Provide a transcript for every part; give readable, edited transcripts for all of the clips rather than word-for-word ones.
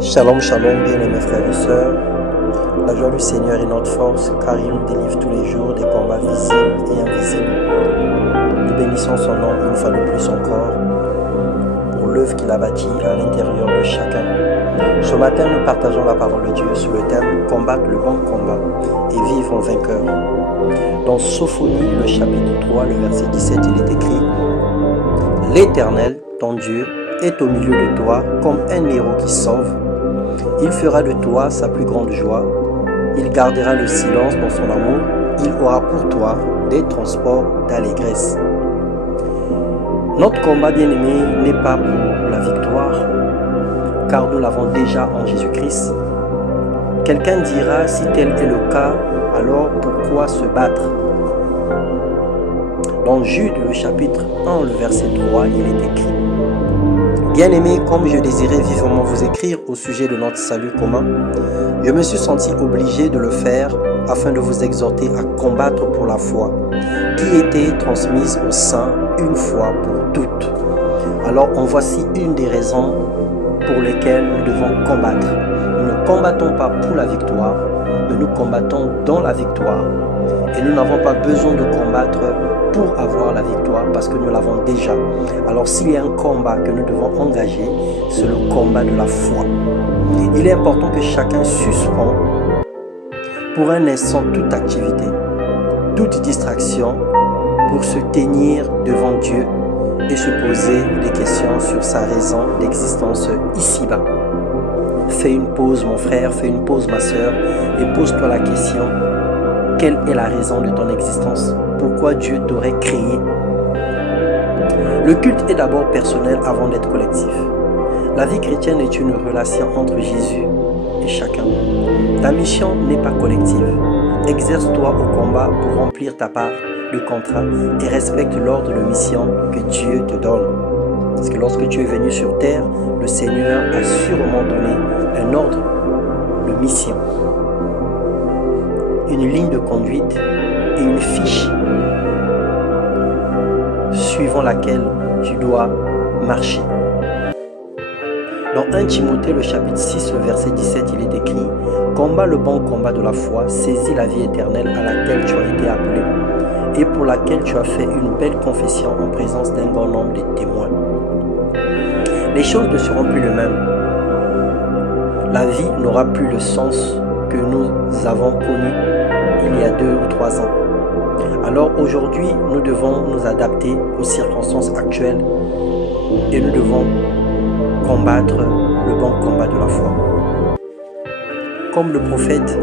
Shalom, shalom, bien-aimés frères et sœurs. La joie du Seigneur est notre force, car il nous délivre tous les jours des combats visibles et invisibles. Nous bénissons son nom une fois de plus encore pour l'œuvre qu'il a bâtie à l'intérieur de chacun. Ce matin, nous partageons la parole de Dieu sur le thème « Combattre le bon combat et vivre en vainqueur ». Dans Sophonie, le chapitre 3, le verset 17, il est écrit « L'Éternel, ton Dieu, est au milieu de toi comme un héros qui sauve. Il fera de toi sa plus grande joie. Il gardera le silence dans son amour. Il aura pour toi des transports d'allégresse. » Notre combat bien-aimé n'est pas pour la victoire, car nous l'avons déjà en Jésus-Christ. Quelqu'un dira, si tel est le cas, alors pourquoi se battre? Dans Jude, le chapitre 1, le verset 3, il est écrit: Bien-aimés, comme je désirais vivement vous écrire au sujet de notre salut commun, je me suis senti obligé de le faire afin de vous exhorter à combattre pour la foi qui était transmise aux saints une fois pour toutes. Alors en voici une des raisons pour lesquelles nous devons combattre. Nous ne combattons pas pour la victoire, mais nous combattons dans la victoire. Et nous n'avons pas besoin de combattre pour avoir la victoire parce que nous l'avons déjà. Alors s'il y a un combat que nous devons engager, c'est le combat de la foi. Il est important que chacun suspend pour un instant toute activité, toute distraction pour se tenir devant Dieu et se poser des questions sur sa raison d'existence ici-bas. Fais une pause mon frère, fais une pause ma soeur et pose-toi la question: quelle est la raison de ton existence? Pourquoi Dieu t'aurait créé? Le culte est d'abord personnel avant d'être collectif. La vie chrétienne est une relation entre Jésus et chacun. Ta mission n'est pas collective. Exerce-toi au combat pour remplir ta part de contrat et respecte l'ordre de mission que Dieu te donne. Parce que lorsque tu es venu sur terre, le Seigneur a sûrement donné un ordre de mission, une ligne de conduite et une fiche suivant laquelle tu dois marcher. Dans 1 Timothée, le chapitre 6, le verset 17, il est écrit: Combat le bon combat de la foi, saisis la vie éternelle à laquelle tu as été appelé et pour laquelle tu as fait une belle confession en présence d'un grand nombre de témoins. Les choses ne seront plus les mêmes. La vie n'aura plus le sens que nous avons connu il y a 2 ou 3 ans. Alors aujourd'hui, nous devons nous adapter aux circonstances actuelles et nous devons combattre le bon combat de la foi. Comme le prophète,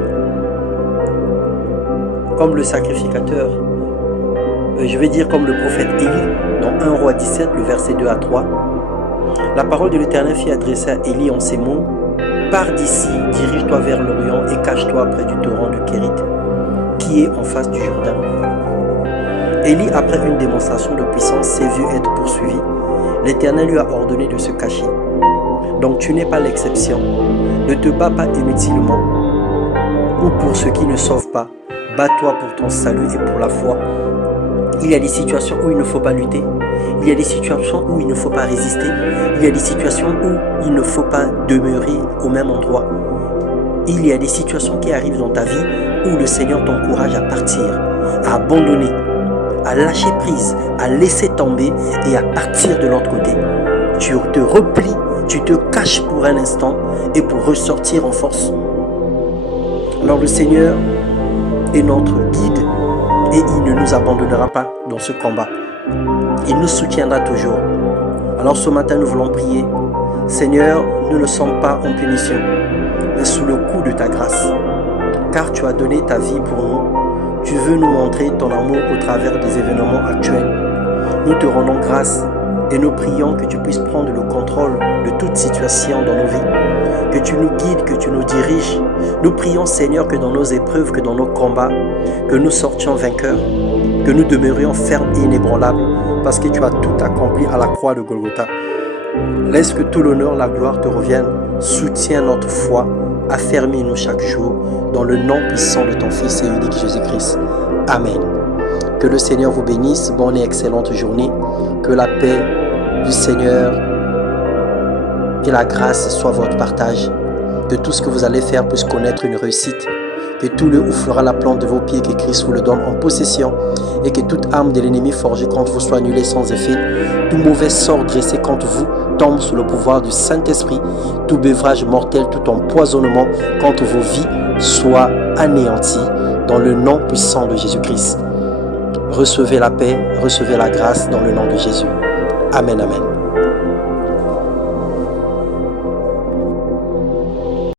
comme le sacrificateur, je vais dire comme le prophète Élie, dans 1 Roi 17, le verset 2 à 3, la parole de l'Éternel fit adresser à Élie en ces mots: Pars d'ici, dirige-toi vers l'Orient et cache-toi près du torrent de Kérit, qui est en face du Jourdain. Élie, après une démonstration de puissance, s'est vu être poursuivi. L'Éternel lui a ordonné de se cacher. Donc tu n'es pas l'exception. Ne te bats pas inutilement ou pour ceux qui ne sauvent pas. Bats-toi pour ton salut et pour la foi. Il y a des situations où il ne faut pas lutter. Il y a des situations où il ne faut pas résister. Il y a des situations où il ne faut pas demeurer au même endroit. Il y a des situations qui arrivent dans ta vie où le Seigneur t'encourage à partir, à abandonner, à lâcher prise, à laisser tomber et à partir de l'autre côté. Tu te replies, tu te caches pour un instant et pour ressortir en force. Alors le Seigneur est notre guide et il ne nous abandonnera pas dans ce combat. Il nous soutiendra toujours. Alors ce matin, nous voulons prier. Seigneur, nous ne sommes pas en punition, mais sous le coup de ta grâce. Car tu as donné ta vie pour nous. Tu veux nous montrer ton amour au travers des événements actuels. Nous te rendons grâce et nous prions que tu puisses prendre le contrôle de toute situation dans nos vies. Que tu nous guides, que tu nous diriges. Nous prions, Seigneur, que dans nos épreuves, que dans nos combats, que nous sortions vainqueurs, que nous demeurions fermes et inébranlables, parce que tu as tout accompli à la croix de Golgotha. Laisse que tout l'honneur, la gloire te reviennent. Soutiens notre foi, affermis-nous chaque jour, dans le nom puissant de ton Fils et unique Jésus-Christ. Amen. Que le Seigneur vous bénisse. Bonne et excellente journée. Que la paix du Seigneur et la grâce soient votre partage. Que tout ce que vous allez faire puisse connaître une réussite. Que tout le ouf fera la plante de vos pieds, que Christ vous le donne en possession. Et que toute arme de l'ennemi forgée contre vous soit annulée sans effet. Tout mauvais sort dressé contre vous tombe sous le pouvoir du Saint-Esprit. Tout beuvage mortel, tout empoisonnement contre vos vies soit anéanti dans le nom puissant de Jésus-Christ. Recevez la paix, recevez la grâce dans le nom de Jésus. Amen, amen.